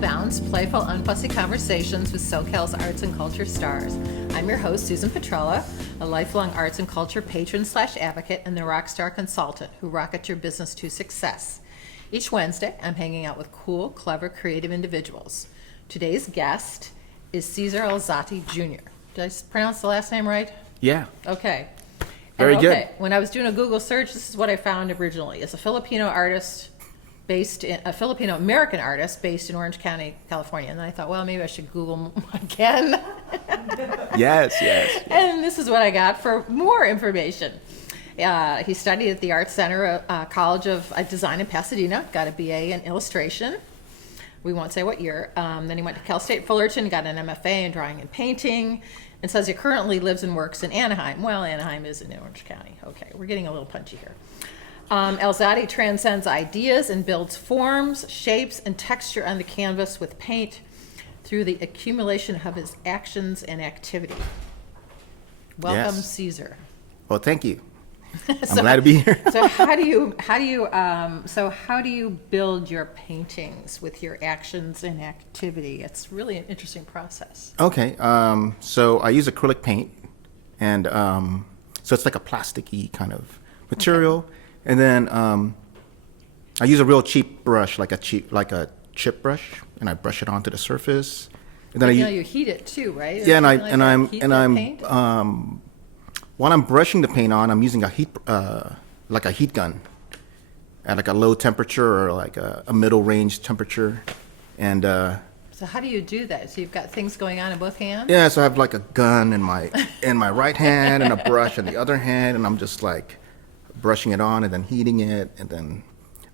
Bounce, playful, unfussy conversations with SoCal's arts and culture stars. I'm your host, Susan Petrella, a lifelong arts and culture patron / advocate and the rock star consultant who rockets your business to success. Each Wednesday, I'm hanging out with cool, clever, creative individuals. Today's guest is Cesar Alzate Jr. Did I pronounce the last name right? Yeah. Okay. Very good. When I was doing a Google search, this is what I found originally. It's a Filipino American artist based in Orange County, California. And then I thought, well, maybe I should Google again. Yes. And this is what I got for more information. He studied at the Art Center College of Design in Pasadena, got a BA in illustration. We won't say what year. Then he went to Cal State Fullerton, got an MFA in drawing and painting, and says he currently lives and works in Anaheim. Well, Anaheim is in Orange County. Okay, we're getting a little punchy here. Alzate transcends ideas and builds forms, shapes, and texture on the canvas with paint through the accumulation of his actions and activity. Welcome, Yes. Cesar. Well, thank you. I'm glad to be here. So how do you build your paintings with your actions and activity? It's really an interesting process. Okay. So I use acrylic paint, and so it's like a plasticky kind of material. Okay. And then I use a real cheap brush, like a chip brush, and I brush it onto the surface. And then you heat it too, right? Yeah, while I'm brushing the paint on, I'm using a heat gun at like a low temperature or like a middle range temperature. And so how do you do that? So you've got things going on in both hands? Yeah, so I have like a gun in my right hand and a brush in the other hand, and I'm just like brushing it on and then heating it. And then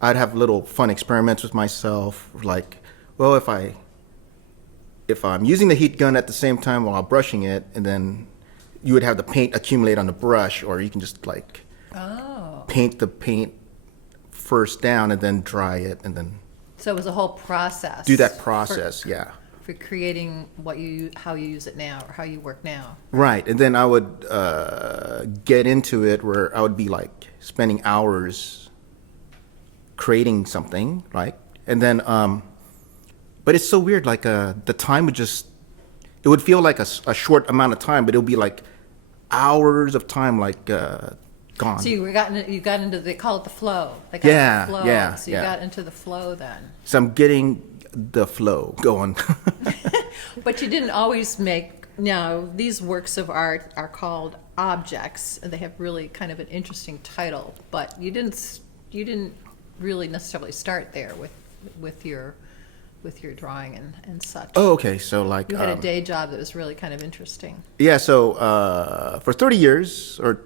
I'd have little fun experiments with myself, like, well, if I'm using the heat gun at the same time while I'm brushing it, and then you would have the paint accumulate on the brush, or you can just like paint the paint first down and then dry it, and then so it was a whole process. Do that process, yeah. For creating how you use it now, or how you work now. Right, and then I would get into it where I would be like spending hours creating something, right? And then, but it's so weird. Like the time it would feel like a short amount of time, but it would be like hours of time, like gone. So you got into they call it the flow. They call it the flow. Yeah. So you got into the flow then. So I'm getting the flow going. But you didn't always make. Now these works of art are called objects, and they have really kind of an interesting title. But you didn't really necessarily start there with your drawing and such. Oh, okay. So like you had a day job that was really kind of interesting. Yeah. So for 30 years, or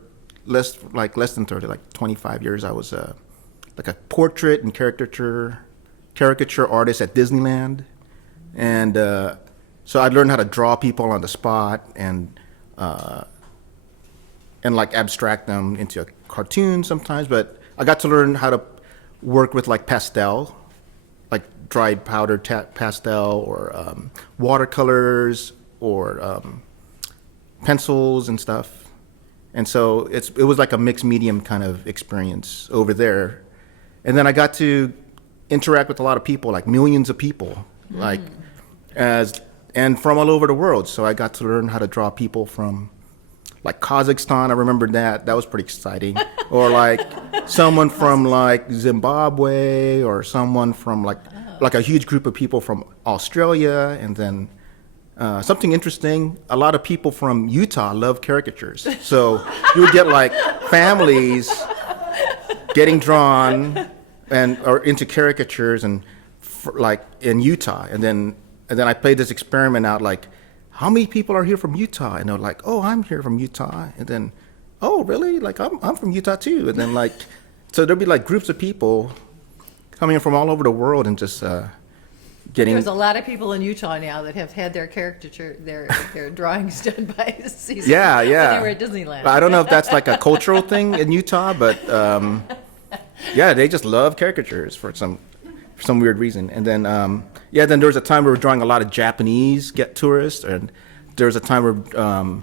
less than 30, like 25 years, I was like a portrait and caricature artist at Disneyland, and so I learned how to draw people on the spot and like abstract them into a cartoon sometimes. But I got to learn how to work with like pastel, like dried powdered pastel, or watercolors, or pencils and stuff. And so it was like a mixed medium kind of experience over there. And then I got to interact with a lot of people, like millions of people, and from all over the world. So I got to learn how to draw people from like Kazakhstan. I remember that was pretty exciting. Or like someone from like Zimbabwe, or someone from like a huge group of people from Australia. And then something interesting, a lot of people from Utah love caricatures. So you would get like families getting drawn or into caricatures and like in Utah. And then I played this experiment out, like, how many people are here from Utah? And they're like, oh, I'm here from Utah. And then, oh, really? Like, I'm from Utah too. And then like, so there'll be like groups of people coming from all over the world and just getting. There's a lot of people in Utah now that have had their their drawings done by Cesar. Yeah. When they were at Disneyland. I don't know if that's like a cultural thing in Utah, but yeah, they just love caricatures for some weird reason. And then then there was a time we were drawing a lot of Japanese tourists, and there was a time we were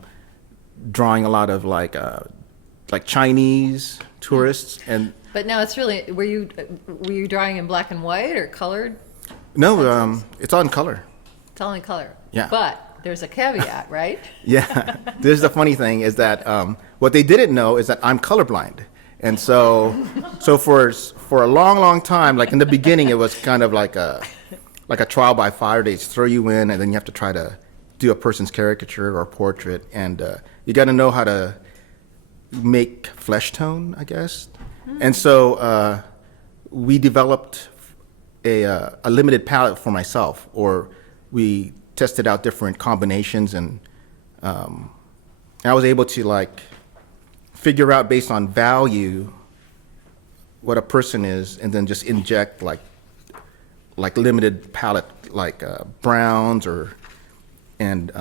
drawing a lot of like Chinese tourists. And but now it's really, were you drawing in black and white or colored? No, it's all in color. It's all in color. Yeah. But there's a caveat, right? Yeah. This is the funny thing is that what they didn't know is that I'm colorblind. And so for a long, long time, like in the beginning, it was kind of like a trial by fire. They just throw you in, and then you have to try to do a person's caricature or portrait, and you got to know how to make flesh tone, I guess. And so we developed a limited palette for myself, or we tested out different combinations, and I was able to like figure out based on value what a person is, and then just inject like limited palette, like browns and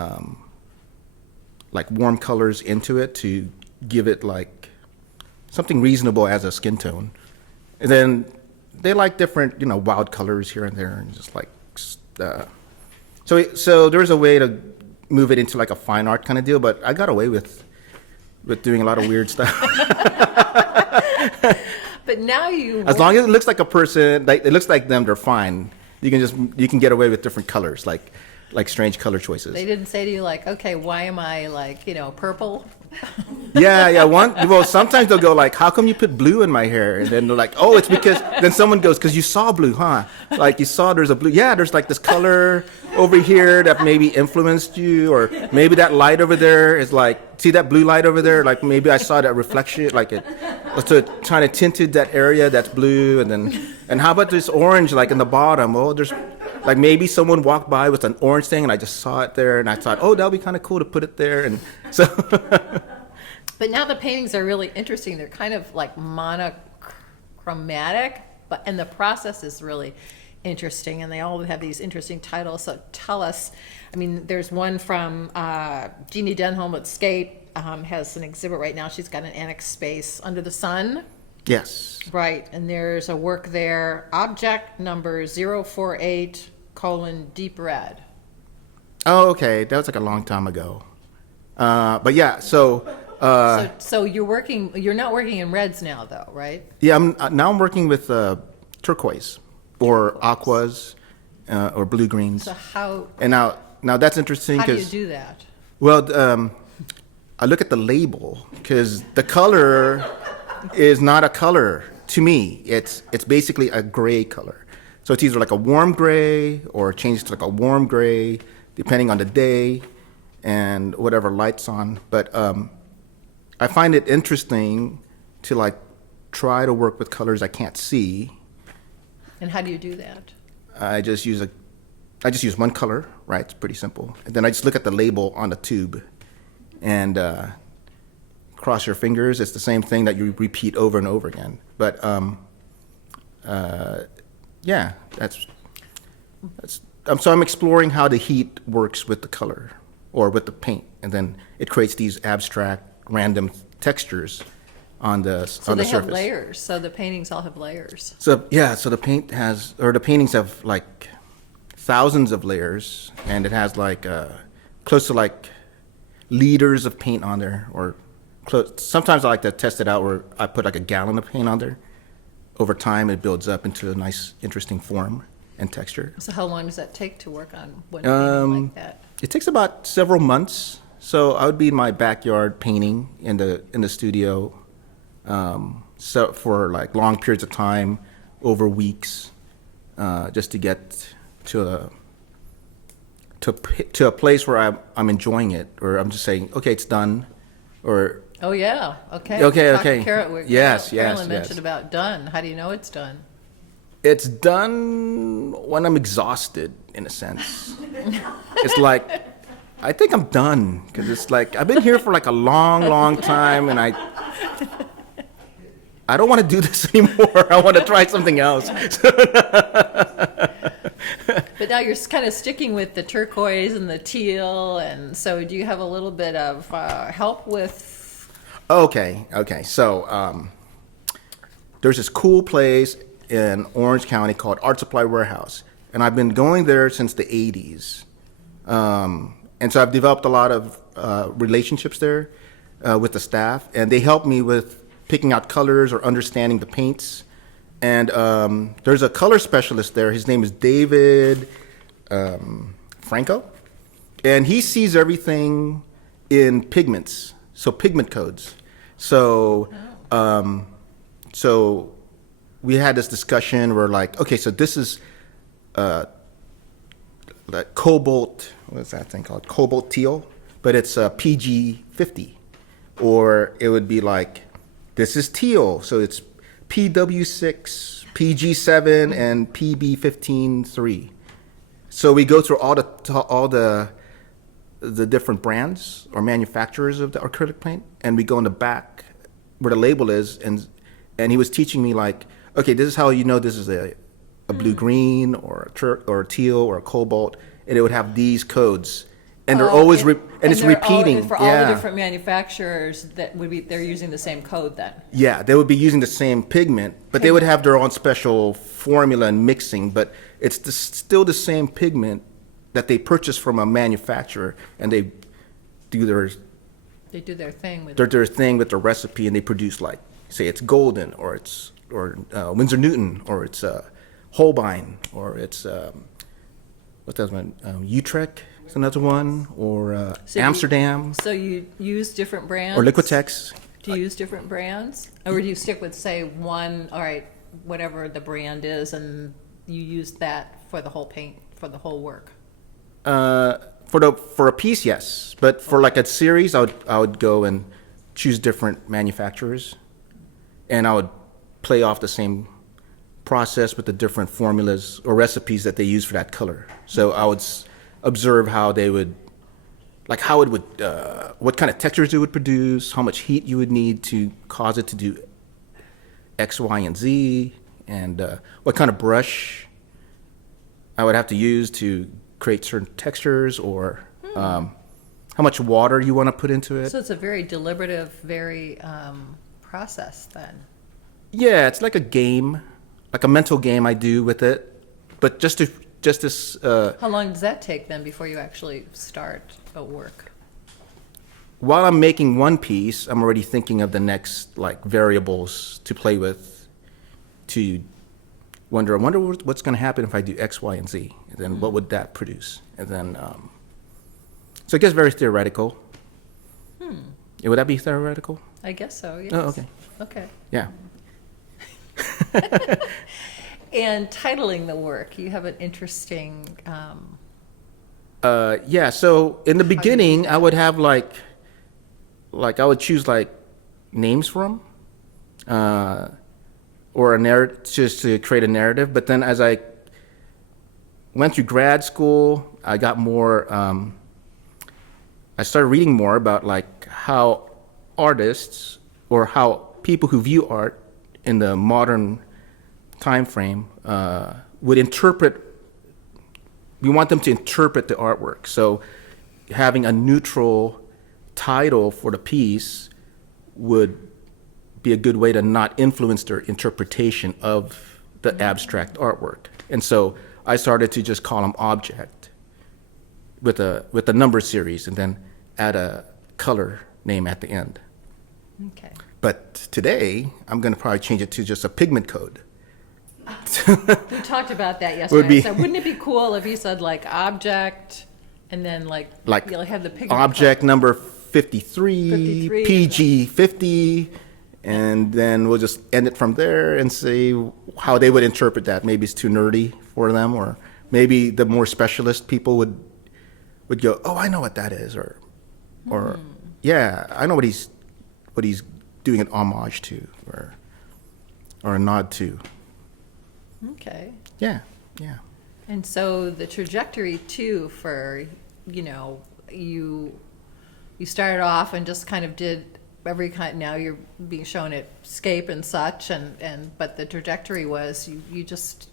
like warm colors into it to give it like something reasonable as a skin tone. And then they like different, wild colors here and there, and just like so there's a way to move it into like a fine art kind of deal, but I got away with doing a lot of weird stuff. But now as long as it looks like a person, like it looks like them, they're fine. You can get away with different colors, like strange color choices. They didn't say to you like, okay, why am I like, purple? Yeah. Well, sometimes they'll go like, how come you put blue in my hair? And then they're like, oh, it's because, then someone goes, because you saw blue, huh? Like you saw there's a blue. Yeah, there's like this color over here that maybe influenced you, or maybe that light over there is like, see that blue light over there? Like maybe I saw that reflection, like it kind of tinted that area that's blue. And how about this orange, like in the bottom? Oh, there's like maybe someone walked by with an orange thing and I just saw it there and I thought, oh, that would be kind of cool to put it there. And so. But now the paintings are really interesting. They're kind of like monochromatic, and the process is really interesting, and they all have these interesting titles. So tell us, I mean, there's one from Jeannie Denholm at Skate, has an exhibit right now. She's got an annex space under the sun. Yes. Right, and there's a work there, object number 048, deep red. Oh, okay. That was like a long time ago. But yeah, so you're not working in reds now though, right? yeah, I'm working with turquoise or aquas or blue greens. So how And now that's interesting do you because do that? well, I look at the label because the color is not a color to me. It's basically a gray color. So it's either like a warm gray or it changes to like a warm gray depending on the day and whatever light's on. But I find it interesting to like try to work with colors I can't see. And how do you do that? I just use one color, right? It's pretty simple. And then I just look at the label on the tube and cross your fingers. It's the same thing that you repeat over and over again. But yeah, that's so I'm exploring how the heat works with the color or with the paint, and then it creates these abstract, random textures on the So on the they surface. have layers. So the paintings all have layers. So yeah, so the paintings have like thousands of layers, and it has like close to like liters of paint on there, or sometimes I like to test it out where I put like a gallon of paint on there. Over time, it builds up into a nice, interesting form and texture. So how long does that take to work on one painting like that? It takes about several months. So I would be in my backyard painting in the studio, so for like long periods of time, over weeks, just to get to a place where I'm enjoying it, or I'm just saying, okay, it's done, or Oh yeah. Okay. Okay, Talk to okay. Carolyn. Yes, Carolyn yes, mentioned yes. about done. How do you know it's done? it's done when I'm exhausted, in a sense. It's like, I think I'm done, because it's like, I've been here for like a long, long time, and I don't want to do this anymore. I want to try something else. But now you're kind of sticking with the turquoise and the teal, and so do you have a little bit of help with? Okay. So there's this cool place in Orange County called Art Supply Warehouse, and I've been going there since the 80s. And so I've developed a lot of relationships there with the staff, and they help me with picking out colors or understanding the paints And there's a color specialist there. His name is David Franco. And he sees everything in pigments, so pigment codes. So, so we had this discussion where like, okay, so this is like cobalt, what's that thing called? Cobalt teal, but it's PG 50. Or it would be like, this is teal, so it's PW6, PG7, and PB15-3. So we go through all the different brands or manufacturers of the acrylic paint, and we go in the back where the label is, and he was teaching me like, okay, this is how you know this is a blue green or a teal or a cobalt, and it would have these codes. And they're always and it's repeating for all the different manufacturers that would be, they're using the same code then. Yeah, they would be using the same pigment, but they would have their own special formula and mixing. But it's still the same pigment that they purchase from a manufacturer, and they do their thing with their thing with the recipe, and they produce like, say it's Golden or it's Winsor Newton or it's Holbein or it's what's that one? Utrecht. Is another one, or Amsterdam. So you use different brands? Or Liquitex. Do you use different brands? Or do you stick with, say, one, all right, whatever the brand is, and you use that for the whole paint, for the whole work? For a piece, yes. But for like a series, I would go and choose different manufacturers, and I would play off the same process with the different formulas or recipes that they use for that color. So I would observe how they would, like how it would, what kind of textures it would produce, how much heat you would need to cause it to do X, Y, and Z, and what kind of brush I would have to use to create certain textures, or how much water you want to put into it. So it's a very deliberative, very process then. Yeah, it's like a game, like a mental game I do with it, but just this. How long does that take then before you actually start a work? While I'm making one piece, I'm already thinking of the next like variables to play with, to I wonder what's going to happen if I do X, Y, and Z, and then what would that produce, and then so it gets very theoretical. Would that be theoretical? I guess so. Yes. Oh, okay. Okay. Yeah. And titling the work, you have an interesting. Yeah. So in the beginning, I would have like I would choose like names for them, or a narrative, just to create a narrative. But then as I went through grad school, I got more. I started reading more about like how artists or how people who view art in the modern time frame would interpret. We want them to interpret the artwork. So having a neutral title for the piece would be a good way to not influence their interpretation of the abstract artwork. And so I started to just call them object with a number series, and then add a color name at the end. Okay. But today I'm going to probably change it to just a pigment code. We talked about that yesterday. So wouldn't it be cool if you said like object and then like you'll have the pigment object code. number 53, PG 50, and then we'll just end it from there and see how they would interpret that. Maybe it's too nerdy for them, or maybe the more specialist people would go, oh, I know what that is, or yeah, I know what he's doing an homage to, or a nod to. Okay. Yeah. And so the trajectory too for, you started off and just kind of did every kind, now you're being shown at Scape and such, but the trajectory was you just,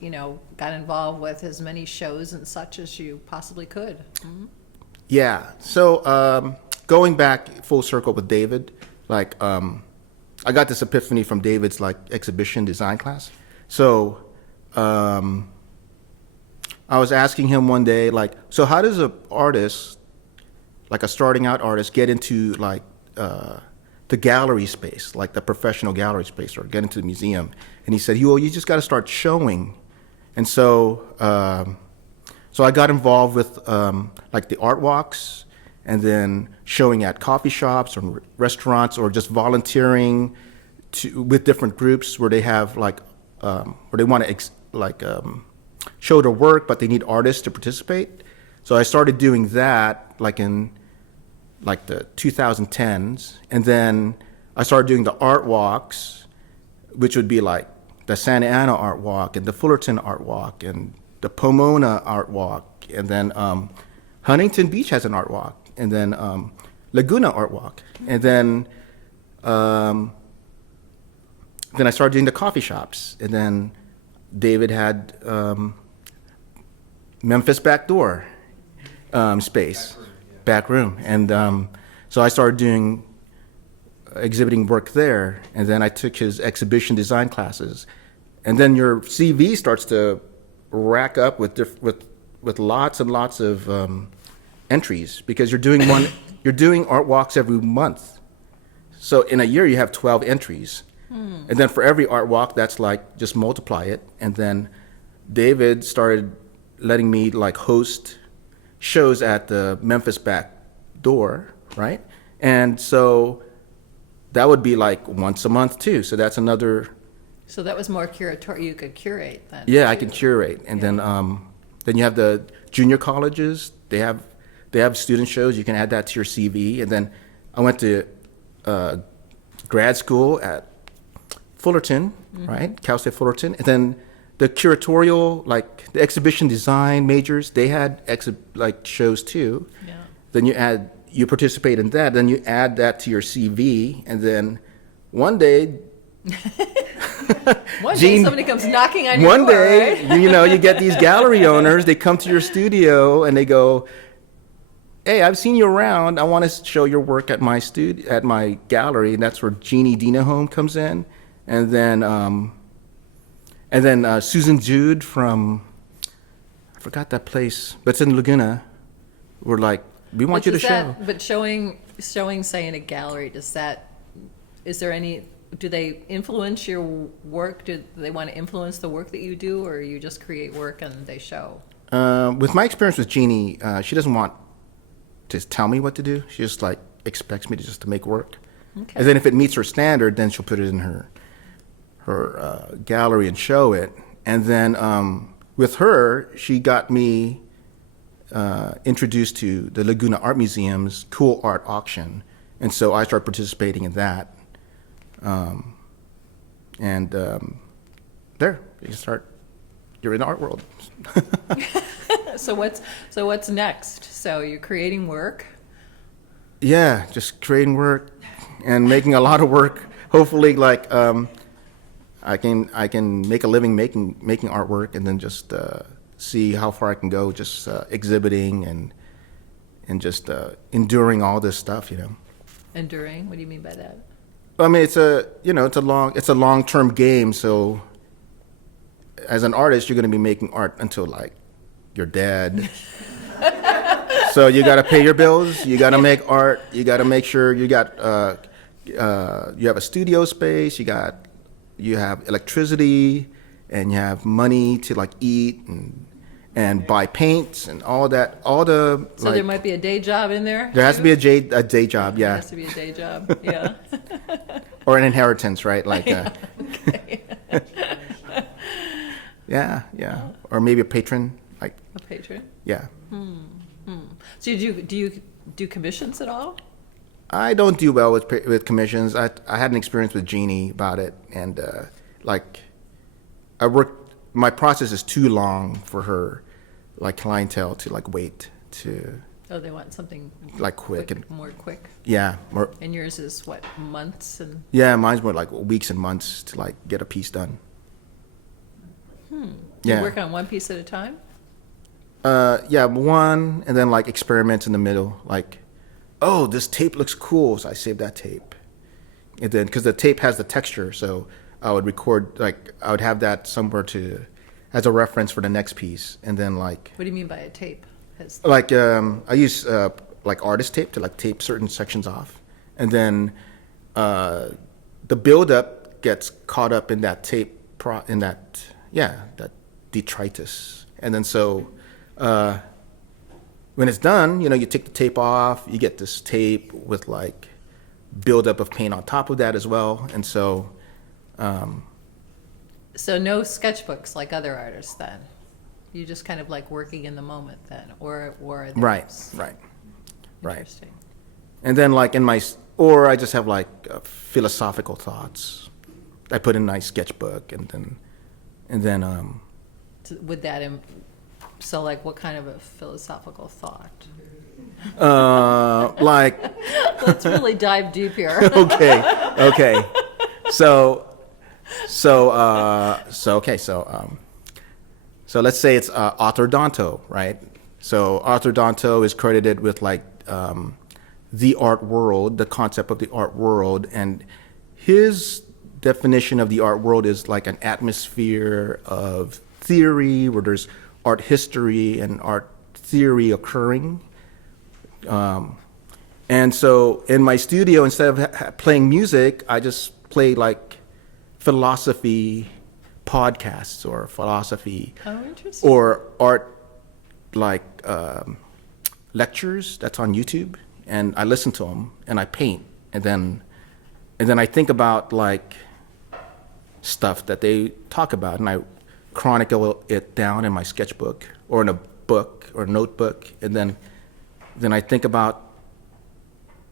got involved with as many shows and such as you possibly could. Mm-hmm. Yeah. So going back full circle with David, like I got this epiphany from David's like exhibition design class. So I was asking him one day, like, so how does a artist, like a starting out artist, get into like the the gallery space, like the professional gallery space, or get into the museum. And he said, "Well, you just got to start showing." And so I got involved with like the art walks, and then showing at coffee shops or restaurants, or just volunteering with different groups where they have like where they want to show their work, but they need artists to participate. So I started doing that like in like the 2010s, and then I started doing the art walks, which would be like the Santa Ana Art Walk and the Fullerton Art Walk and the Pomona Art Walk, and then Huntington Beach has an art walk, and then Laguna Art Walk, and then I started doing the coffee shops, and then David had Memphis Backdoor space, back room, and so I started doing exhibiting work there, and then I took his exhibition design classes, and then your CV starts to rack up with lots and lots of entries, because you're doing art walks every month. So in a year you have 12 entries. And then for every art walk, that's like, just multiply it. And then David started letting me like host shows at the Memphis Back Door, right? And so that would be like once a month too. So that's another. So that was more curatorial. You could curate then. Yeah, too. I can curate. And then you have the junior colleges. They have student shows. You can add that to your CV. And then I went to grad school at Fullerton, right? Cal State Fullerton. And then the curatorial, like the exhibition design majors, they had shows too. Yeah. Then you participate in that. Then you add that to your CV. And then one day, One day somebody comes knocking on your one door, day, right? you get these gallery owners, they come to your studio and they go, "Hey, I've seen you around. I want to show your work at my gallery." And that's where Jeannie Dinahome comes in. And then Susan Jude from, I forgot that place, but it's in Laguna. We're like, "We want you to show." But showing, say, in a gallery, do they influence your work? Do they want to influence the work that you do, or you just create work and they show? With my experience with Jeannie, she doesn't want to tell me what to do. She just like expects me to make work. Okay. And then if it meets her standard, then she'll put it in her gallery and show it. And then with her, she got me introduced to the Laguna Art Museum's Cool Art Auction. And so I started participating in that. There, you're in the art world. So what's next? So you're creating work. Yeah, just creating work and making a lot of work. Hopefully, like I can make a living making artwork, and then just see how far I can go, just exhibiting and just enduring all this stuff, Enduring? What do you mean by that? I mean, it's a long-term game. So as an artist, you're going to be making art until like you're dead. So you got to pay your bills. You got to make art. You got to make sure you have a studio space. You have electricity, and you have money to like eat and buy paints and all that. So there might be a day job in there? There has to be a day job, yeah. There has to be a day job, yeah. Or an inheritance, right? Like, Okay. yeah. Or maybe a patron, like. A patron? Yeah. So do you do commissions at all? I don't do well with commissions. I had an experience with Jeannie about it, and my process is too long for her, like clientele to like wait to. Oh, they want something like quick and more quick. Yeah, more. And yours is what, months and? Yeah, mine's more like weeks and months to like get a piece done. Do Yeah. you work on one piece at a time? Yeah, one, and then like experiments in the middle, like, oh, this tape looks cool, so I save that tape, and then because the tape has the texture, so I would record, like I would have that somewhere as a reference for the next piece, and then like. What do you mean by a tape? I use like artist tape to like tape certain sections off, and then the buildup gets caught up in that that detritus. And then so when it's done, you take the tape off, you get this tape with like buildup of paint on top of that as well. And so So no sketchbooks like other artists then? You just kind of like working in the moment then? Or are there right. Interesting. And then like or I just have like philosophical thoughts I put in my sketchbook, and then So would that, so like what kind of a philosophical thought? like Let's really dive deep here. okay. So let's say it's Arthur Danto, right? So Arthur Danto is credited with like the art world, the concept of the art world, and his definition of the art world is like an atmosphere of theory where there's art history and art theory occurring. And so in my studio, instead of playing music, I just play like philosophy podcasts or philosophy or art like lectures that's on YouTube, and I listen to them and I paint, and then I think about like stuff that they talk about, and I chronicle it down in my sketchbook or in a book or notebook, and then I think about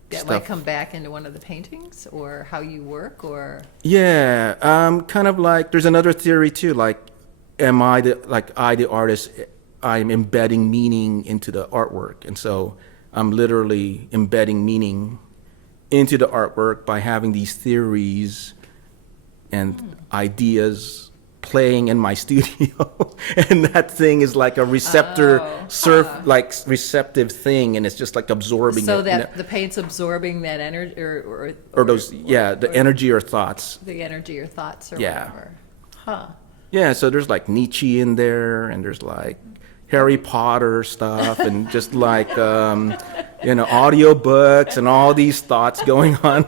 that stuff. might come back into one of the paintings, or how you work, or Yeah, kind of like there's another theory too. Like, am I the artist? I'm embedding meaning into the artwork, and so I'm literally embedding meaning into the artwork by having these theories and ideas playing in my studio, and that thing is like a receptive thing, and it's just like absorbing so it. that the paint's absorbing that energy, or those the energy or thoughts. the energy or thoughts, or Yeah. whatever. Huh. Yeah, so there's like Nietzsche in there, and there's like Harry Potter stuff, and just like audio books and all these thoughts going on.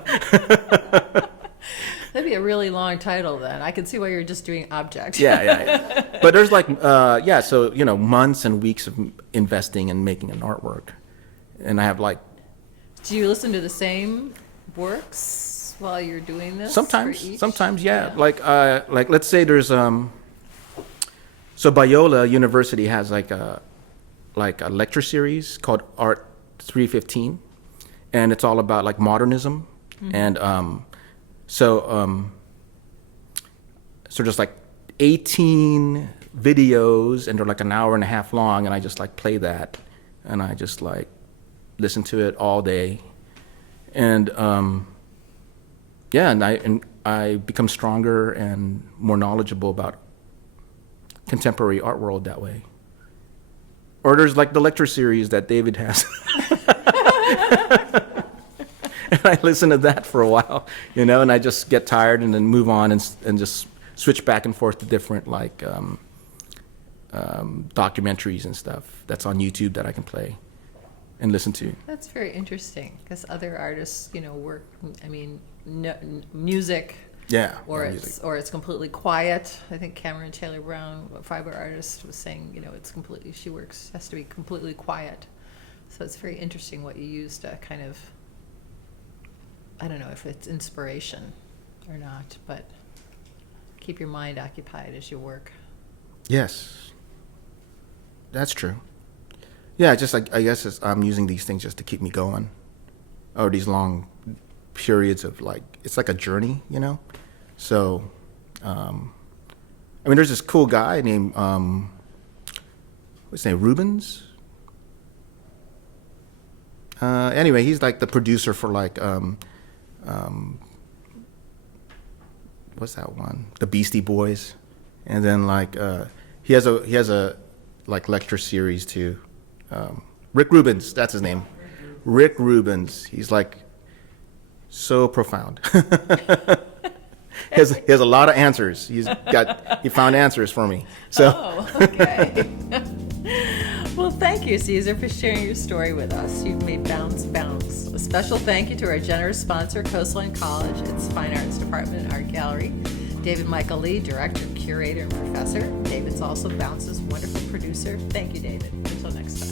That'd be a really long title then. I can see why you're just doing object. Yeah. But there's like so months and weeks of investing and making an artwork, and I have like Do you listen to the same works while you're doing this? for each? sometimes yeah. Like let's say there's so Biola University has like a lecture series called Art 315, and it's all about like modernism. And so just like 18 videos, and they're like an hour and a half long, and I just like play that, and I just like listen to it all day, and and I become stronger and more knowledgeable about contemporary art world that way. Or there's like the lecture series that David has. And I listen to that for a while, and I just get tired and then move on and just switch back and forth to different like documentaries and stuff that's on YouTube that I can play and listen to. That's very interesting, because other artists, work. I mean, music. Yeah. Or yeah, it's music. or it's completely quiet. I think Cameron Taylor Brown, a fiber artist, was saying, it's completely. She has to be completely quiet. So it's very interesting what you use to kind of. I don't know if it's inspiration or not, but keep your mind occupied as you work. Yes, that's true. Yeah, just like I guess I'm using these things just to keep me going, or these long periods of like it's like a journey, So, there's this cool guy named what's his name, Rubens. Anyway, he's like the producer for like what's that one? The Beastie Boys, and then like he has a like lecture series too. Rick Rubens, that's his name. Rick Rubens. He's like so profound. He has a lot of answers. He found answers for me. So. Oh, okay. Well, thank you, Caesar, for sharing your story with us. You've made bounds bounce. A special thank you to our generous sponsor, Coastline College, its Fine Arts Department and Art Gallery. David Michael Lee, Director, Curator, and Professor. David's also Bounce's wonderful producer. Thank you, David. Until next time.